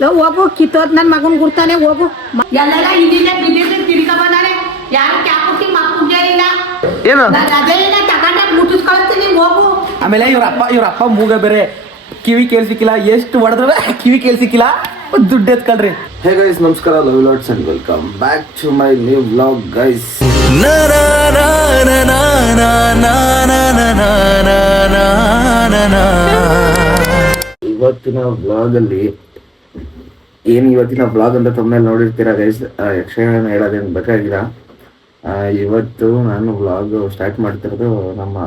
ಹೋಗು ಕಿತ್ತೋದ್ ನನ್ನ ಮಗನ್ ಗುರ್ತಾನೆ ಹೋಗು ಎಲ್ಲೆಲ್ಲ ಇಲ್ಲಿಂದ ಬಿದ್ದಿದ್ದು ತಿರ್ಗ ಬಂದಾನೆ ಯಾರು ಕ್ಯಾಪುಟ್ಟಿ ಮಕ್ಕಳಿಗೆ ಇಲ್ಲ ಏನು ಅದೇ ತಗೊಂಡ ಮುಟ್ಟಿಸ್ ಕಳಿಸ್ತೀನಿ ಹೋಗು. ಆಮೇಲೆ ಇವ್ರ ಅಪ್ಪ ಮೂಗ ಬೇರೆ ಕಿವಿ ಕೇಳ್ಸಿಕ್ಕಿಲ್ಲ, ಎಷ್ಟು ಹೊಡೆದ್ರೆ ಕಿವಿ ಕೇಳ್ಸಿಕ್ಕಿಲ್ಲ, ದುಡ್ಡು ಎತ್ಕೊಳ್ರಿ. ಹೇ ಗೈಸ್, ನಮಸ್ಕಾರ, love lots and welcome back to my new vlog guys. ಇವತ್ತಿನ ವ್ಲಾಗ್ ಅಲ್ಲಿ ಇವತ್ತಿನ ವ್ಲಾಗ್ ಅಂತ ತಮ್ಮಲ್ಲಿ ನೋಡಿರ್ತೀರಾ ಗೈಸ್. ಯಕ್ಷಗಾನ ಹೇಳೋದೇನು ಬೇಕಾಗಿಲ್ಲ. ಇವತ್ತು ನಾನು ವ್ಲಾಗ್ ಸ್ಟಾರ್ಟ್ ಮಾಡ್ತಿರೋದು ನಮ್ಮ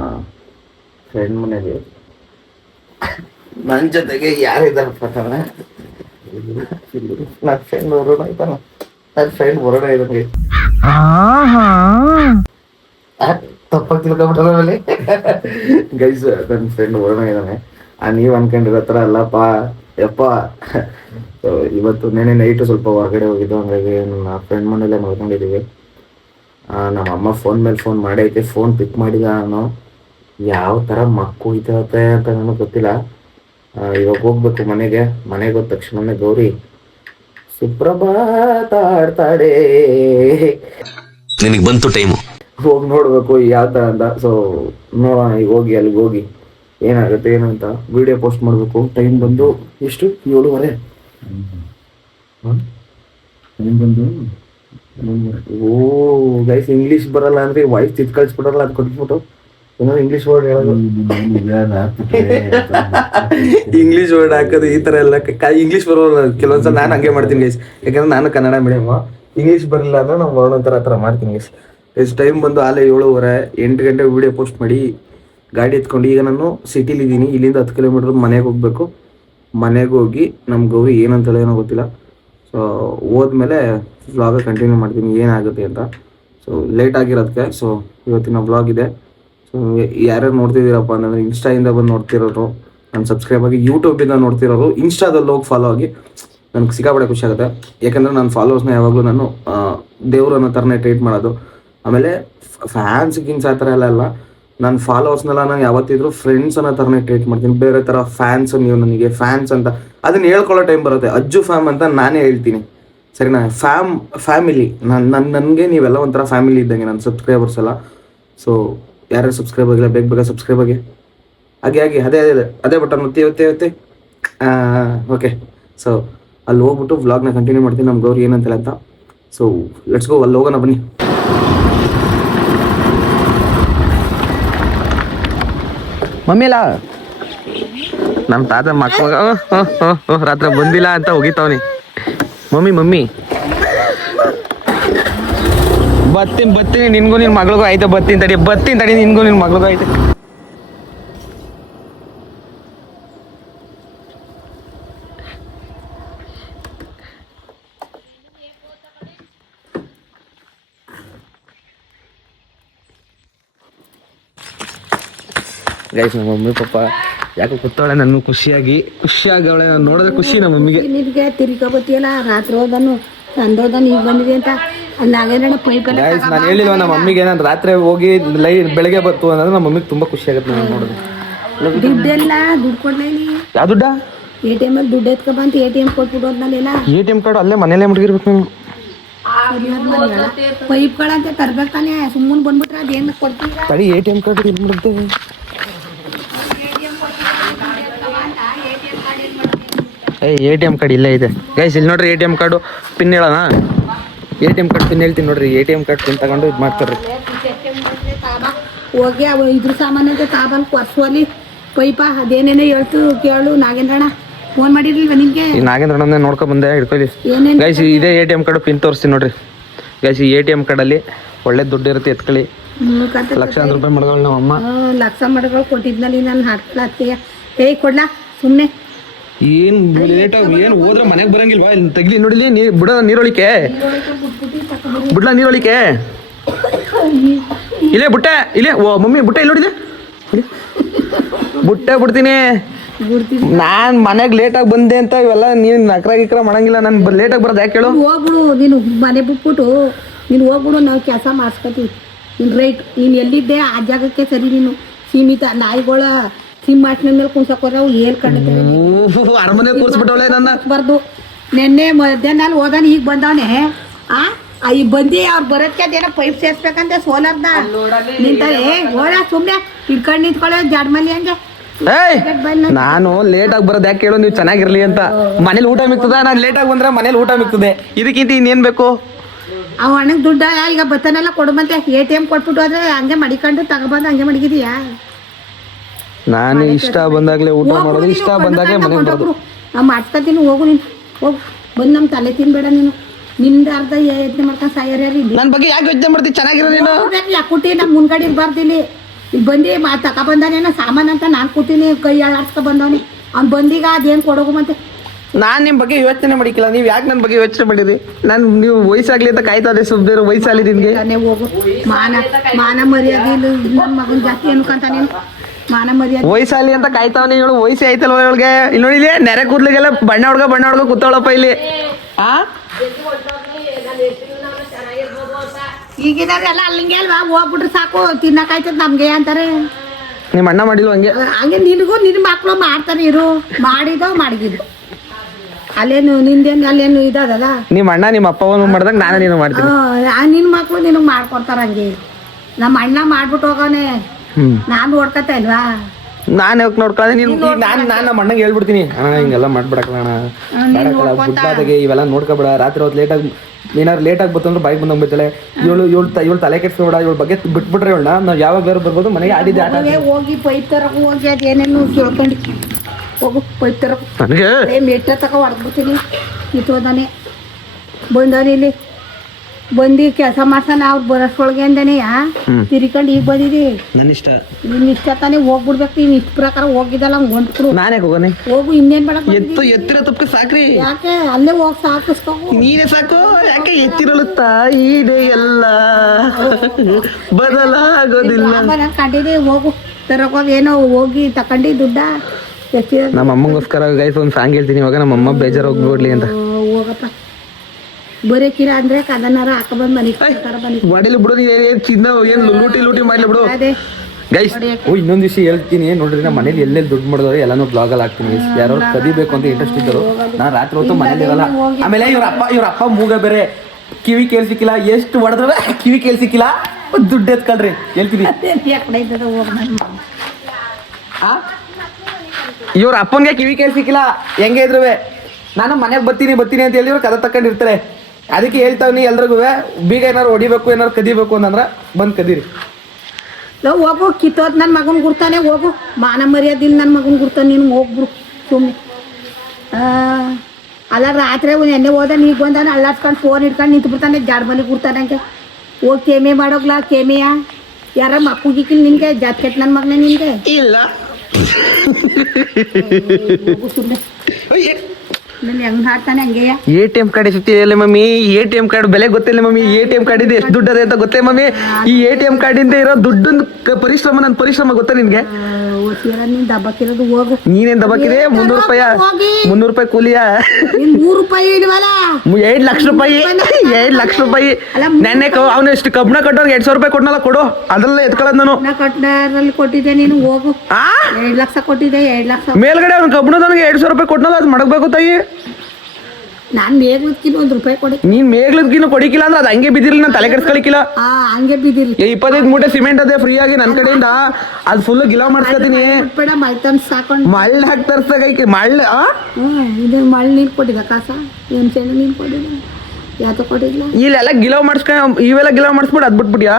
ಫ್ರೆಂಡ್ ಮನೆಗೆ. ನನ್ನ ಜೊತೆಗೆ ಯಾರಿದ್ದಾರಪ್ಪ ನನ್ನ ಫ್ರೆಂಡ್ ವರುಣ ಇದ್ದಾನ. ನನ್ನ ಫ್ರೆಂಡ್ ವರುಣ ಇದ್ದಾನೆ. ತಪ್ಪಾಗಿ ತಿಳ್ಕೊಬಿಟ್ಟಲ್ಲಿ ಗೈಸ್, ನನ್ನ ಫ್ರೆಂಡ್ ವರುಣ ಇದ್ದಾನೆ. ನೀವು ಅನ್ಕೊಂಡಿರೋ ಥರ ಅಲ್ಲಪ್ಪ ಯಪ್ಪ. ಇವತ್ತು ನೆನೆ ನೈಟು ಸ್ವಲ್ಪ ಹೊರಗಡೆ ಹೋಗಿದ್ದು, ಹಂಗಾಗಿ ನನ್ನ ಫ್ರೆಂಡ್ ಮನೆಯಲ್ಲೇ ನೋಡ್ಕೊಂಡಿದ್ದೀವಿ. ನಮ್ಮ ಅಮ್ಮ ಫೋನ್ ಮೇಲೆ ಫೋನ್ ಮಾಡೈತೆ, ಫೋನ್ ಪಿಕ್ ಮಾಡಿದ. ನಾನು ಯಾವ ಥರ ಮಕ್ಕು ಹೋಯ್ತತೆ ಅಂತ ನನಗೆ ಗೊತ್ತಿಲ್ಲ. ಇವಾಗ ಹೋಗ್ಬೇಕು ಮನೆಗೆ ಹೋದ ತಕ್ಷಣನೇ ಗೌರಿ ಸುಪ್ರಭಾತ ಆಡ್ತಾಳೆ, ನಿನಗೆ ಬಂತು ಟೈಮು, ಹೋಗಿ ನೋಡ್ಬೇಕು ಯಾವ ಥರ ಅಂತ. ಸೊ ನೋಡೋಣ, ಈಗ ಅಲ್ಲಿಗೆ ಹೋಗಿ ಏನಾಗುತ್ತೆ ಏನು ಅಂತ ವಿಡಿಯೋ ಪೋಸ್ಟ್ ಮಾಡಬೇಕು. ಟೈಮ್ ಬಂದು ಎಷ್ಟು 7:30. ಟೈಮ್ ಬಂದು ಓ ಗೈಸ್, ಇಂಗ್ಲೀಷ್ ಬರಲ್ಲ ಅಂದ್ರೆ ವಾಯ್ಸ್ ತಿತ್ ಕಳಿಸ್ಬಿಡಲ್ಲ, ಅದು ಕೊಟ್ಬಿಟ್ಟು ಏನಾದ್ರು ಇಂಗ್ಲೀಷ್ ವರ್ಡ್ ಹೇಳೋದು. ಇಂಗ್ಲೀಷ್ ವರ್ಡ್ ಹಾಕೋದು ಈ ಥರ ಎಲ್ಲ ಇಂಗ್ಲೀಷ್ ಬರೋಲ್ಲ. ಕೆಲವೊಂದ್ಸಲ ನಾನು ಹಂಗೆ ಮಾಡ್ತೀನಿ ಗೈಸ್, ಯಾಕಂದ್ರೆ ನಾನು ಕನ್ನಡ ಮೀಡಿಯಮ್. ಇಂಗ್ಲೀಷ್ ಬರಲಿಲ್ಲ ಅಂದ್ರೆ ನಾವು ವರ್ಣೋಂತರ ಆ ಥರ ಮಾಡ್ತೀನಿ ಗೈಸ್. ಎಷ್ಟು ಟೈಮ್ ಬಂದು ಆಲೇ 7:30, 8 ಗಂಟೆ ವಿಡಿಯೋ ಪೋಸ್ಟ್ ಮಾಡಿ ಗಾಡಿ ಎತ್ಕೊಂಡು ಈಗ ನಾನು ಸಿಟಿಲಿದ್ದೀನಿ. ಇಲ್ಲಿಂದ 10 ಕಿಲೋಮೀಟರ್ ಮನೆಗೆ ಹೋಗ್ಬೇಕು. ಮನೆಗೆ ಹೋಗಿ ನಮ್ಮ ಗೌರಿ ಏನಂತೇಳಿ ಏನೋ ಗೊತ್ತಿಲ್ಲ. ಸೊ ಹೋದ್ಮೇಲೆ ವ್ಲಾಗ ಕಂಟಿನ್ಯೂ ಮಾಡ್ತೀನಿ ಏನಾಗುತ್ತೆ ಅಂತ. ಸೊ ಲೇಟ್ ಆಗಿರೋದಕ್ಕೆ ಸೊ ಇವತ್ತಿನ ವ್ಲಾಗ್ ಇದೆ. ಸೊ ಯಾರ್ಯಾರು ನೋಡ್ತಿದ್ದೀರಪ್ಪ ಅಂತಂದರೆ ಇನ್ಸ್ಟಾಯಿಂದ ಬಂದು ನೋಡ್ತಿರೋರು, ನನ್ನ ಸಬ್ಸ್ಕ್ರೈಬ್ ಆಗಿ, ಯೂಟ್ಯೂಬಿಂದ ನೋಡ್ತಿರೋರು ಇನ್ಸ್ಟಾದಲ್ಲಿ ಹೋಗಿ ಫಾಲೋ ಆಗಿ. ನನಗೆ ಸಿಕ್ಕಾಪಟ್ಟೆ ಖುಷಿ ಆಗುತ್ತೆ, ಯಾಕಂದರೆ ನನ್ನ ಫಾಲೋವರ್ಸ್ನ ಯಾವಾಗಲೂ ನಾನು ದೇವರು ಅನ್ನೋ ಥರನೇ ಟ್ರೀಟ್ ಮಾಡೋದು. ಆಮೇಲೆ ಫ್ಯಾನ್ಸ್ಗಿನ್ಸ್ ಆ ಥರ ಎಲ್ಲ ನನ್ನ ಫಾಲೋವರ್ಸ್ನೆಲ್ಲ ನಾನು ಯಾವತ್ತಿದ್ರು ಫ್ರೆಂಡ್ಸ್ ಅನ್ನೋ ಥರನೇ ಟ್ರೀಟ್ ಮಾಡ್ತೀನಿ. ಬೇರೆ ಥರ ಫ್ಯಾನ್ಸ್, ನೀವು ನನಗೆ ಫ್ಯಾನ್ಸ್ ಅಂತ ಅದನ್ನು ಹೇಳ್ಕೊಳ್ಳೋ ಟೈಮ್ ಬರುತ್ತೆ. ಅಜ್ಜು ಫ್ಯಾಮ್ ಅಂತ ನಾನೇ ಹೇಳ್ತೀನಿ, ಸರಿನಾ? ಫ್ಯಾಮಿಲಿ ನನಗೆ ನೀವೆಲ್ಲ ಒಂಥರ ಫ್ಯಾಮಿಲಿ ಇದ್ದಂಗೆ ನನ್ನ ಸಬ್ಸ್ಕ್ರೈಬರ್ಸ್ ಎಲ್ಲ. ಸೊ ಯಾರ್ಯಾರು ಸಬ್ಸ್ಕ್ರೈಬ್ ಆಗಿಲ್ಲ ಬೇಗ ಸಬ್ಸ್ಕ್ರೈಬ್ ಆಗಿ ಅದೇ ಬಟನ್ ಒತ್ತಿ. ಓಕೆ, ಸೊ ಅಲ್ಲಿ ಹೋಗ್ಬಿಟ್ಟು ವ್ಲಾಗ್ನ ಕಂಟಿನ್ಯೂ ಮಾಡ್ತೀನಿ, ನಮ್ಮ ಗೌರಿ ಏನಂತಲ್ಲ ಅಂತ. ಸೊ ಲೆಟ್ಸ್ ಗೋ, ಅಲ್ಲಿ ಹೋಗೋಣ ಬನ್ನಿ. ಮಮ್ಮಿ ಅಲ್ಲ, ನಮ್ಮ ತಾತ ಮಕ್ಕಳು ರಾತ್ರಿ ಬಂದಿಲ್ಲ ಅಂತ ಹೋಗಿತ್ತವನಿ. ಮಮ್ಮಿ ಬರ್ತೀನಿ ನಿನ್ಗೂ ನಿನ್ನ ಮಗಳಿಗೂ ಆಯ್ತು. ಬರ್ತೀನಿ ತಡಿ ನಿನ್ಗೂ ನಿನ್ನ ಮಗಳಿಗೂ ಆಯ್ತು. ಗೈಸ್, ನಮ್ಮ ಮಮ್ಮಿ ಪಾಪ ಯಾಕೆ ಕೂತಾಳೆ, ನನ್ನ ಖುಷಿಯಾಗಿ ಅವಳೆ. ನಾನು ನೋಡಿದ್ರೆ ಖುಷಿ ನಮ್ಮ ಮಮ್ಮಿಗೆ. ನಿನಗೆ ತಿರ್ಗಬತ್ತಿಯಲ್ಲ, ರಾತ್ರಿ ಹೋದನು ಸಂದೋದನು ಈಗ ಬಂದಿದೆ ಅಂತ ನಾಗೇಂದ್ರಣ್ಣ ಪೈಪ್ ಎಲ್ಲ. ಗೈಸ್, ನಾನು ಹೇಳಿಲ್ವ ನಮ್ಮ ಮಮ್ಮಿಗೆ, ನಾನು ರಾತ್ರಿ ಹೋಗಿ ಬೆಳಗ್ಗೆ ಬರ್ತು ಅನ್ನೋದು ನಮ್ಮ ಮಮ್ಮಿಗೆ ತುಂಬ ಖುಷಿ ಆಗುತ್ತೆ ನಾನು ನೋಡಿದ್ರೆ. ದುಡ್ಡೆಲ್ಲ ದುಡ್ಡು ಕೊಡ್ಲೇ ಯಾವ ದುಡ್ಡ? ATM ಅಲ್ಲಿ ದುಡ್ಡು ಎತ್ಕೊಬಂತು, ATM ಕೊಟ್ಬಿಟ್ಟು ಹೋದ್ನಲ್ಲೆಲ್ಲ. ATM ಕಾರ್ಡ್ ಅಲ್ಲೇ ಮನೇಲೇ ಮುಟ್ಗಿರ್ಬೇಕು ನೀವು. ಪೈಪ್ಗಳಂತೆ ತರ್ಬೇಕಾನೆ, ಸುಮ್ಮನೆ ಬಂದ್ಬಿಟ್ರೆ ಅದೇನು ಕೊಡ್ತೀರ? ತಡಿ, ATM ಕಾರ್ಡ್ ಇಲ್ಲಿ ಬಿಡುತ್ತೆ. ATM ಕಾರ್ಡ್ ಇಲ್ಲೇ ಇದೆ ಗೈಸ್, ಇಲ್ಲಿ ನೋಡ್ರಿ. ATM ಕಾರ್ಡು ಪಿನ್ ಹೇಳೋಣ. ATM ಕಾರ್ಡ್ ಪಿನ್ ಹೇಳ್ತೀನಿ ನೋಡ್ರಿ. ATM ಕಾರ್ಡ್ ಪಿನ್ ತಗೊಂಡು ಇದು ಮಾಡ್ತಾರ್ರಿ. ಹೋಗಿ ಅವು ಇದ್ರ ಸಾಮಾನು ಅಂತ ತಾಬಂದು ಕೊರ್ಸೋಲಿ ಪೈಪ ಅದೇನೇನೇ ಹೇಳ್ತು ಕೇಳು. ನಾಗೇಂದ್ರಣ್ಣ ಫೋನ್ ಮಾಡಿರ್ಲಿಲ್ವ ನಿನ್ಗೆ? ಈ ನಾಗೇಂದ್ರಣ್ಣ ನೋಡ್ಕೊ ಬಂದೆ, ಹಿಡ್ಕೊಳ್ಳಿ ಗೈಸ್. ಇದೇ ATM ಕಾರ್ಡು ಪಿನ್ ತೋರಿಸ್ತೀನಿ ನೋಡ್ರಿ ಗೈಸ್. ಈ ATM ಕಾರ್ಡಲ್ಲಿ ಒಳ್ಳೆ ದುಡ್ಡು ಇರುತ್ತೆ, ಎತ್ಕೊಳ್ಳಿ. ಲಕ್ಷಾಂತರ ರೂಪಾಯಿ ಮಡಗಳು ನಮ್ಮ ಅಮ್ಮ. ಲಕ್ಷ ಮಡಗಳು ಕೊಟ್ಟಿದ್ನಲ್ಲಿ ನಾನು ಹಾಕ್ಲಾತ್ತೀಯ. ಕೊಡ್ಲಾ ಸುಮ್ಮನೆ? ಏನು ಹೋದ್ರೆ ಮನೆಗೆ ಬರಂಗಿಲ್ವಾ? ಇಲ್ಲಿ ತೆಗ್ಲಿ ನೋಡಿಲಿ, ನೀರೊಳಿಕೆ ಬಿಡ್ಲಾ? ನೀರೊಳಿಕೆ ಇಲ್ಲೇ ಬುಟ್ಟೆ, ಇಲ್ಲೇ. ಓ ಮಮ್ಮಿ ಬುಟ್ಟೆ ಇಲ್ಲಿ ನೋಡಿದೆ, ಬುಟ್ಟೆ ಬಿಡ್ತೀನಿ. ನಾನು ಮನೆಗೆ ಲೇಟಾಗಿ ಬಂದೆ ಅಂತ ಇವೆಲ್ಲ ನೀನು ನಕ್ರ ಮಾಡಂಗಿಲ್ಲ. ನಾನು ಲೇಟಾಗಿ ಬರೋದು ಯಾಕೆ ಹೇಳು? ಹೋಗ್ಬಿಡು ನೀನು, ಮನೆ ಬಿಟ್ಬಿಟ್ಟು ನೀನು ಹೋಗ್ಬಿಡು, ನಾವು ಕೆಲಸ ಮಾಡಿಸ್ಕೊತೀವಿ. ನೀನು ರೈಟ್, ನೀನು ಎಲ್ಲಿದ್ದೆ ಆ ಜಾಗಕ್ಕೆ ಸರಿ. ನೀನು ಸೀಮಿತ ನಾಯಿಗಳ ಸಿಂಹಾಸನ ಮೇಲೆ ಕುಣ್ಸಕ್ಕೋದ್ರೆ ಅವು ಏನ್ ಕಂಡಿದ್ದೇವೆ? ಅರಮನೆ ಕೂರಿಸ್ಬಿಟ್ಟವಳೆ ನನ್ನ. ಬರ್ದು ನೆನ್ನೆ ಮಧ್ಯಾಹ್ನ ಹೋದಾನ ಈಗ ಬಂದವನೆ ಈಗ ಬಂದು ಅವ್ರು ಬರೋದಕ್ಕೆ ಅದೇನೋ ಪೈಪ್ ಸೇರ್ಸ್ಬೇಕಂತೆ ಸೋಲಾರ್ದ ನಿಂತಾರೆ ಓಡ ಸುಮ್ಮನೆ ಹಿಡ್ಕೊಂಡು ನಿಂತ್ಕೊಳ್ಳೋ ಜಾಡ್ಮಲ್ಲಿ ಹಂಗೆ ಏಯ್ ನಾನು ಲೇಟ್ ಆಗಿ ಬರೋದು ಯಾಕೆ ಕೇಳು, ನೀವು ಚೆನ್ನಾಗಿರ್ಲಿ ಅಂತ. ಮನೇಲಿ ಊಟ ಮಿಕ್ತದ, ನಾನು ಲೇಟ್ ಆಗಿ ಬಂದ್ರೆ ಮನೇಲಿ ಊಟ ಮಿಕ್ತದೆ, ಇದಕ್ಕಿಂತ ಇನ್ನೇನ್ ಬೇಕು? ಅವ ಅಣ್ಣಗೆ ದುಡ್ಡ ಈಗ ಬತ್ತನೆಲ್ಲ ಕೊಡುವಂತೆ ATM ಕೊಟ್ಬಿಟ್ಟು ಹೋದ್ರೆ ಹಂಗೆ ಮಡಿಕೊಂಡು ತಗೊಬಂದು ಹಂಗೆ ಮಡಗಿದೀಯಾ? ನಾನು ಇಷ್ಟ ಬಂದಾಗ್ಲೇ ಊಟ ಮಾಡೋದು, ಇಷ್ಟ ಬಂದಾಗ್ಲೇ ಮನೆಗೆ ಬರೋದು. ನಾವು ಮಾಡ್ಕೊತೀನಿ, ಹೋಗು ನೀನು ಹೋಗು. ಬಂದು ನಮ್ಮ ತಲೆ ತಿನ್ಬೇಡ ನೀನು. ನಿಂದ ಅರ್ಧ ಯತ್ನೆ ಮಾಡ್ಕೊಂಡು ಸಾಯರ್ಯಾರ ಇಲ್ಲಿ. ನನ್ನ ಬಗ್ಗೆ ಯಾಕೆ ಯೋಚನೆ ಮಾಡ್ತೀನಿ? ಚೆನ್ನಾಗಿರೋ ನೀನು ಯಾಕುಟ್ಟಿ ನಮ್ಮ ಮುಂದ್ಗಡೆ ಇರ್ಬಾರ್ದಿಲ್ಲಿ. ಇಲ್ಲಿ ಬಂದು ತಗೊಬಂದಾನೇನೋ ಸಾಮಾನು ಅಂತ ನಾನು ಕೂತೀನಿ, ಕೈ ಆಡ್ಸ್ಕೊ ಬಂದವನಿ. ಅವ್ನು ಬಂದೀಗ ಅದೇನು ಕೊಡೋಗು ಮತ್ತೆ. ನಾನು ನಿಮ್ಮ ಬಗ್ಗೆ ಯೋಚನೆ ಮಾಡಿಕ್ಕಿಲ್ಲ, ನೀವು ಯಾಕೆ ನನ್ನ ಬಗ್ಗೆ ಯೋಚನೆ ಮಾಡಿರಿ? ನೀವು ವಯಸ್ಸಾಗ್ಲಿ ಅಂತ ಕಾಯ್ತಾ ಇದೆ, ಸುಮ್ಮನೆ ವಯಸ್ಸಾಗಲಿ ನಿನ್ಗೆ. ಹೋಗು. ಮಾನ ಮರ್ಯಾದೆ ಇಲ್ಲ ನನ್ನ ಮಗನ ಜಾಸ್ತಿ ಅನ್ಕೊಂತ ನೀನು. ಮಾನ ಮರ್ಯಾದೆ ವಯಸ್ಸಾಗಲಿ ಅಂತ ಕಾಯ್ತಾವನಿ. ಇವಳು ವಯಸ್ಸು ಆಯ್ತಲ್ವ ಇವಳಿಗೆ? ಇಲ್ಲಿ ನೋಡಿ, ಇಲ್ಲಿ ನೆರೆ ಕೂದ್ಲಿಗೆಲ್ಲ ಬಣ್ಣ ಹೊಡ್ಕ ಕೂತವಳಪ್ಪ ಇಲ್ಲಿ. ಈಗಿದಾರೆ ಎಲ್ಲ ಅಲ್ಲಿಂಗೆ ಅಲ್ವಾ, ಹೋಗ್ಬಿಟ್ರೆ ಸಾಕು, ತಿನ್ನಕಾಯ್ತದ ನಮ್ಗೆ ಅಂತಾರೆ. ನಿಮ್ಮ ಅಣ್ಣ ಮಾಡಿಲ್ವ ಹಂಗೆ? ಹಂಗೆ ನಿನಗೂ ನಿನ್ನ ಮಕ್ಳು ಮಾಡ್ತಾನೆ ಇರು, ಮಾಡಿದೋ ಮಡಗಿದ್ರು. ಅಲ್ಲೇನು ನಿಂದೇನು ಅಲ್ಲೇನು ಇದಲ್ಲ. ನಿಮ್ಮ ಅಣ್ಣ ನಿಮ್ಮ ಅಪ್ಪವನ್ನು ಮಾಡ್ದಂಗ ನಾನು ನೀನು ಮಾಡ್ತೀನಿ. ನಿನ್ನ ಮಕ್ಳು ನಿನಗೆ ಮಾಡ್ಕೊಡ್ತಾರ ಹಂಗೆ. ನಮ್ಮ ಅಣ್ಣ ಮಾಡ್ಬಿಟ್ಟು ಹೋಗೋನೆ, ನಾನು ನೋಡ್ಕೊತಾ ಇಲ್ವಾ? ನಾನು ಯಾಕೆ ನೋಡ್ಕೊಳ್ಳಿ? ನಾನು ನಮ್ಮ ಅಣ್ಣಗೆ ಹೇಳ್ಬಿಡ್ತೀನಿ, ಅಣ್ಣ ಹಿಂಗೆಲ್ಲ ಮಾಡ್ಬಿಡಕ್ಕಲ್ಲ ಅಣ್ಣ, ಗುಡ್ಡಾದಾಗೆ ಇವೆಲ್ಲ ನೋಡ್ಕೊಬೇಡ. ರಾತ್ರಿ ಹೊತ್ತು ಲೇಟಾಗಿ ಏನಾದ್ರು ಲೇಟಾಗಿ ಬರ್ತಂದ್ರೆ ಬಾಯಿಗೆ ಬಂದಂಗೆ ಬೈತಾಳೆ. ಇವಳು ತಲೆ ಕೆಡ್ಸ್ಕೊಬೇಡ, ಇವಳು ಬಗ್ಗೆ ಬಿಟ್ಬಿಟ್ರೆ ಇವಳನ್ನ ನಾವು ಯಾವಾಗ ಬೇರೆ ಬರ್ಬೋದು. ಮನೆಗೆ ಆಡಿದ್ದೆ ಆಟ ಹೋಗಿ ಪೈಪ್ ತರಕು ಹೋಗಿ ಅದೇನೇನು ಕೇಳ್ಕೊಂಡು ಹೋಗು. ಪೈಪ್ ತರಕು ನನಗೆ ಮೆಟ್ಟ ತಗೋ ಹೊಡೆದ್ಬಿಡ್ತೀನಿ. ಕಿತ್ತೋದಾನೆ ಬಂದವನಿ ಇಲ್ಲಿ ಬಂದು ಕೆಲಸ ಮಾಡ್ತಾನೆ. ಅವ್ರು ಬರೋಷ್ಟ್ರೊಳಗೆ ಅಂದಾನೆ ತಿರ್ಕೊಂಡು ಈಗ ಬಂದಿದಿ. ನನ್ನ ಇಷ್ಟ, ನಿನ್ನ ಇಷ್ಟ ತಾನೇ ಹೋಗ್ಬಿಡ್ಬೇಕು. ನೀನು ಇಷ್ಟ ಪ್ರಕಾರ ಹೋಗಿದ್ದಲ್ಲ ಹಂಗೆ ಹೊಂಟ್ರು. ನಾನೇ ಹೋಗೋನೆ, ಹೋಗು. ಇನ್ನೇನ್ ಬೇಡ, ಎತ್ತಿರ ತಪ್ಪಿ ಸಾಕ್ರಿ. ಯಾಕೆ ಅಲ್ಲೇ ಹೋಗಿ ಸಾಕಿಸ್ಕೋ. ನೀನೇ ಸಾಕು. ಯಾಕೆ ಎತ್ತಿರಲು ತಾಯಿದೆ ಎಲ್ಲ ಬದಲಾಗೋದಿಲ್ಲ. ಕಂಡಿದ್ದೆ ಹೋಗು ತರಕೋಗಿ ಏನೋ ಹೋಗಿ ತಕೊಂಡಿ ದುಡ್ಡ. ನಮ್ಮ ಅಮ್ಮಗೋಸ್ಕರ ಗೈಸ್ ಒಂದು ಸಾಂಗ್ ಹೇಳ್ತೀನಿ ಇವಾಗ. ನಮ್ಮ ಅಮ್ಮ ಬೇಜಾರು ಹೋಗ್ಬಿಡ್ಲಿ ಅಂತ. ಹೋಗಪ್ಪ ಬರೀಕಿರ ಅಂದ್ರೆ ಕದನಾರ ಹಾಕಬಂದ್ ಮನೆಗೆ ಬನ್ನಿ. ಒಡೆಲಿ ಬಿಡು, ಚಿನ್ನ ಏನು ಲೂಟಿ ಮಾಡ್ಲಿ ಬಿಡು ಅದೇ ಗೈಸ್. ಇನ್ನೊಂದು ವಿಷಯ ಹೇಳ್ತೀನಿ ನೋಡ್ರಿ, ನಮ್ಮ ಮನೇಲಿ ಎಲ್ಲೆಲ್ಲಿ ದುಡ್ಡು ಮಾಡಿದವ್ರು ಎಲ್ಲಾನು ಬ್ಲಾಗಲ್ಲಿ ಹಾಕ್ತೀನಿ. ಯಾರು ಕದಿಬೇಕು ಅಂತ ಇಂಟ್ರೆಸ್ಟ್ ಇದ್ದರು, ನಾನು ರಾತ್ರಿ ಹೊತ್ತು ಮನೇಲಿ ಇರಲ್ಲ. ಆಮೇಲೆ ಇವ್ರ ಅಪ್ಪ ಮೂಗ ಬೇರೆ, ಕಿವಿ ಕೇಳ್ಸಿಕ್ಕಿಲ್ಲ. ಎಷ್ಟು ಹೊಡೆದ್ರೆ ಕಿವಿ ಕೇಳ್ಸಿಕ್ಕಿಲ್ಲ, ದುಡ್ಡು ಎತ್ಕೊಳ್ರಿ ಹೇಳ್ತೀನಿ. ಇವ್ರ ಅಪ್ಪನ್ಗೆ ಕಿವಿ ಕೇಳ್ಸಿಕ್ಕಿಲ್ಲ ಹೆಂಗೆ ಇದ್ರುವೆ. ನಾನು ಮನೆಗೆ ಬರ್ತೀನಿ ಅಂತ ಹೇಳಿ ಇವ್ರು ಕದ ತಕೊಂಡಿರ್ತಾರೆ. ಅದಕ್ಕೆ ಹೇಳ್ತಾವ್ನಿ ಎಲ್ರಿಗೂ, ಬೀಗ ಏನಾರು ಹೊಡಿಬೇಕು ಏನಾರು ಕದಿಬೇಕು ಅಂತಂದ್ರೆ ಬಂದು ಕದೀರಿ. ಹೋಗು. ಕಿತ್ತೋದ್ ನನ್ನ ಮಗನ ಗುರ್ತಾನೆ ಹೋಗು. ಮಾನ ಮರ್ಯಾದಿಲ್ಲ ನನ್ನ ಮಗನ ಗುರ್ತಾನೆ. ನೀನು ಹೋಗ್ಬಿಡು ಸುಮ್ಮನೆ. ಅಲ್ಲ ರಾತ್ರಿ ಎಣ್ಣೆ ಹೋದ ನೀಗ ಬಂದಾನೆ ಅಳ್ಳಾಡ್ಸ್ಕೊಂಡು ಫೋನ್ ಹಿಡ್ಕೊಂಡು ನಿಂತು ಬಿಡ್ತಾನೆ. ಜಾಡ್ ಮನೆ ಗುರ್ತಾನೆ ಹಂಗೆ ಹೋಗಿ ಕೇಮೆ ಮಾಡೋಗ್ಲಾ. ಕೇಮೆಯ ಯಾರ ಮಕ್ಕಳಿಗಿಕ್ಕಿಲ್ಲ ನಿನ್ಗೆ? ಜಾತ್ಕೆಟ್ ನನ್ನ ಮಗನೇ ನಿನ್ಗೆ ಇಲ್ಲ. ಸುಮ್ಮನೆ ನಾನು ಹೆಂಗ್ ಹಾಡ್ತಾನೆ ಹಂಗೆಯ. ATM ಕಾರ್ಡ್ ಎಷ್ಟಿಲ್ಲ ಮಮ್ಮಿ? ATM ಕಾರ್ಡ್ ಬೆಲೆ ಗೊತ್ತಿಲ್ಲ ಮಮ್ಮಿ. ATM ಕಾರ್ಡಿಂದ ಎಷ್ಟು ದುಡ್ಡು ಅದೇ ಅಂತ ಗೊತ್ತೇ ಮಮ್ಮಿ? ಈ ATM ಕಾರ್ಡಿಂದ ಇರೋ ದುಡ್ಡು ಪರಿಶ್ರಮ, ನನ್ನ ಪರಿಶ್ರಮ ಗೊತ್ತಾ ನಿನ್ಗೆ? ನೀನ್ ದಬ್ಬಕ್ಕಿರೋದು ಹೋಗು. ನೀನೇನ್ ದಬ್ಬಕ್ಕಿದೆ? 300 ರೂಪಾಯಿ 300 ರೂಪಾಯಿ ಕೂಲಿಯಾ? 3 ರೂಪಾಯಿ ಇಲ್ವಲ್ಲ, 2 ಲಕ್ಷ ರೂಪಾಯಿ. 2 ಲಕ್ಷ ರೂಪಾಯಿ ನೆನ್ನೆ ಅವನು ಎಷ್ಟು ಕಬ್ಬಣ ಕಟ್ಟೋರ್ಗೆ 200 ರೂಪಾಯಿ ಕೊಟ್ಟನಲ್ಲ, ಕೊಡು. ಅದೆಲ್ಲ ಎತ್ಕೊಳ್ಳೋದು ನಾನು. ಕಟ್ಟರಲ್ಲಿ ಕೊಟ್ಟಿದ್ದೆ ನೀನು, ಹೋಗು. 2 ಲಕ್ಷ ಕೊಟ್ಟಿದ್ದೆ. 2 ಲಕ್ಷ ಮೇಲ್ಗಡೆ ಅವ್ನು ಕಬ್ಬಣದವನಿಗೆ 200 ರೂಪಾಯಿ ಕೊಟ್ಟನಲ್ಲ, ಅದು ಮಡಗಬೇಕು ತಾಯಿ. ನಾನು ಮೇಗ್ಲದ್ಕಿನ್ನ 1 ರೂಪಾಯಿ ಕೊಡಿ. ನೀನ್ ಮೇಗ್ಲದ್ಕಿನ್ನ ಕೊಡಿಕಿಲ್ಲ ಅಂದ್ರೆ ಅದು ಹಂಗೆ ಬಿದ್ದಿರ್ಲಿ, ನಾನು ತಲೆ ಕೆಡ್ಸ್ಕೊಳಿಕ್ಕಿಲ್ಲ. ಹಂಗೆ ಬಿದ್ದಿರ್ಲಿ. 25 ಮೂಟೆ ಸಿಮೆಂಟ್ ಅದೇ ಫ್ರೀ ಆಗಿ ನನ್ನ ಕಡೆಯಿಂದ ಅದು ಫುಲ್ ಗಿಲಾವ್ ಮಾಡಿಸ್ಕೊತೀನಿ. ಮಳ್ತನ್ ಸಾಕೊಂಡು ಮಳ್ಳ ಹಾಕಿ ತರ್ಸಕೈತಿ ಮಳ್ಳ. ಇದು ಮಳ್ಳ ನೀರು ಕೊಟ್ಟಿದ್ದ ಕಾಸ? ಏನು ಚೆಂಡು ನೀರು ಕೊಟ್ಟಿದ್ದ? ಯಾತ ಕೊಟ್ಟಿದ್ಲ? ಇಲ್ಲೆಲ್ಲ ಗಿಲಾವ್ ಮಾಡಿಸ್ಕೊಂಡು ಇವೆಲ್ಲ ಗಿಲಾವ್ ಮಾಡಿಸ್ಬಿಟ್ಟು ಅದ್ ಬಿಟ್ಬಿಟ್ಯಾ?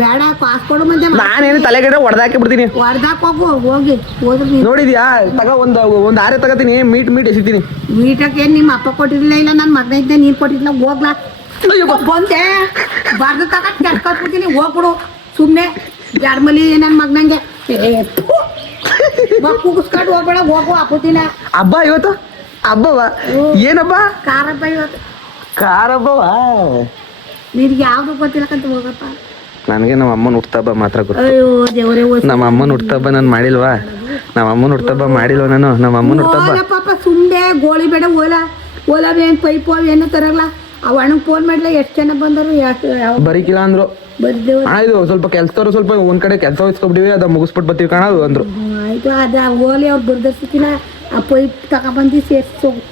ಬೇಡ, ಕಾಸು ಕೊಡು. ಮತ್ತೆ ನಾನೇನು ತಲೆಗಡೆ ಹೊಡೆದಾಕಿ ಬಿಡ್ತೀನಿ. ಹೊಡೆದಾಕ ಹೋಗಿ ಹೋದ್ರೆ ನೋಡಿದ್ಯಾ? ತಗ ಒಂದು ಆರೆ ತಗೋತೀನಿ, ಮೀಟ್ ಎಸಿತೀನಿ. ಮೀಟಕ್ಕೆ ಏನು ನಿಮ್ಮ ಅಪ್ಪ ಕೊಟ್ಟಿದ್ದಿಲ್ಲ? ಇಲ್ಲ ನನ್ನ ಮಗನ ಇದ್ದೆ, ನೀನು ಕೊಟ್ಟಿದ್ಲ? ಹೋಗ್ಲಾ ಬಂದೆ ಬರ್ದು ತಗೊಂಡು ಕೆಟ್ಕೊಟ್ಬಿಡ್ತೀನಿ. ಹೋಗ್ಬಿಡು ಸುಮ್ಮನೆ. ಜಾಡ್ಮಲಿ ನನ್ನ ಮಗನಂಗೆ ಕೂಗಿಸ್ಕೊಂಡು ಹೋಗ್ಬೇಡ. ಹೋಗು ಹಾಕೋತಿನ. ಹಬ್ಬ ಇವತ್ತು? ಹಬ್ಬವ? ಏನಬ್ಬ? ಖಾರ ಹಬ್ಬ ಇವತ್ತು. ಖಾರ ಹಬ್ಬವ? ನಿನ್ಗೆ ಯಾವ್ದು ಗೊತ್ತಿಲ್ಲಕಂತ ಹೋಗಪ್ಪ. ನನಗೆ ನಮ್ಮ ಅಮ್ಮನ ಹುಟ್ಟಹಬ್ಬ ಮಾತ್ರ ಗೊತ್ತು. ಅಯ್ಯೋ ದೇವರೇ, ನಮ್ಮ ಅಮ್ಮನ ಹುಟ್ಟಹಬ್ಬ ನಾನು ಮಾಡಿಲ್ವಾ? ನಮ್ಮ ಅಮ್ಮನ ಹುಟ್ಟಹಬ್ಬ ಮಾಡಿಲ್ವ ನಾನು? ನಮ್ಮ ಅಮ್ಮನ ಹುಟ್ಟಹಬ್ಬ ಪಾಪ ಸುಮ್ಮನೆ ಗೋಳಿ ಬೇಡ. ಓಲಾ ಏನು ಪೈಪು ಏನು ತರಲ್ಲ. ಅವ ಅಣ್ಣಗೆ ಫೋನ್ ಮಾಡ್ಲ ಎಷ್ಟು ಜನ ಬಂದರು? ಬರೀಕಿಲ್ಲ ಅಂದ್ರು. ಬರ್ದೇವು. ಆಯ್ತು, ಸ್ವಲ್ಪ ಕೆಲ್ಸದವ್ರು ಸ್ವಲ್ಪ ಒಂದ್ ಕಡೆ ಕೆಲಸ ವಹಿಸ್ಕೊಬಿಟ್ಟಿವಿ, ಅದ ಮುಗಿಸ್ಬಿಟ್ಟು ಬರ್ತೀವಿ ಕಾಣೋದು ಅಂದ್ರು. ಆಯ್ತು, ಅದ ಓಲಿ ಅವ್ರು ಬರ್ದರ್ಸಿಕಿಲ್ಲ. ಆ ಪೈಪ್ ತಗೊಬಂದು ಸೇರ್ಸೋಗು.